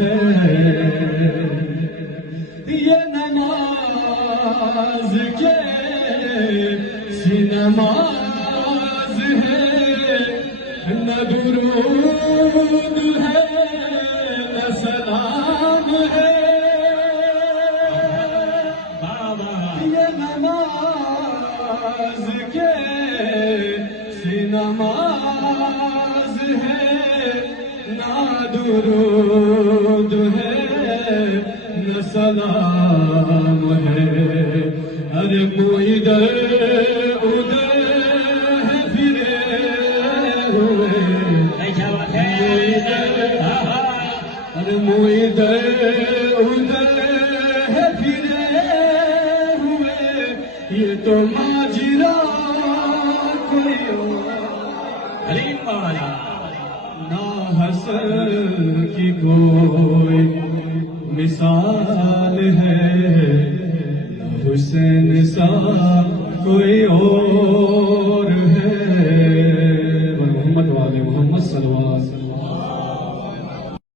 یہ نماز کیسی نماز ہے، نہ درود ہے نہ سلام ہے۔ یہ نماز کیسی نماز ہے، نہ درود ہے نہ سلام ہے۔ ارے کوئی ادھر ادھر ہے پھرے ہوئے، ارے کوئی ادھر ادھر ہے پھرے ہوئے، یہ تو ماجرا کوئی نہ حسن کی کوئی مثال ہے، نہ حسین سا کوئی اور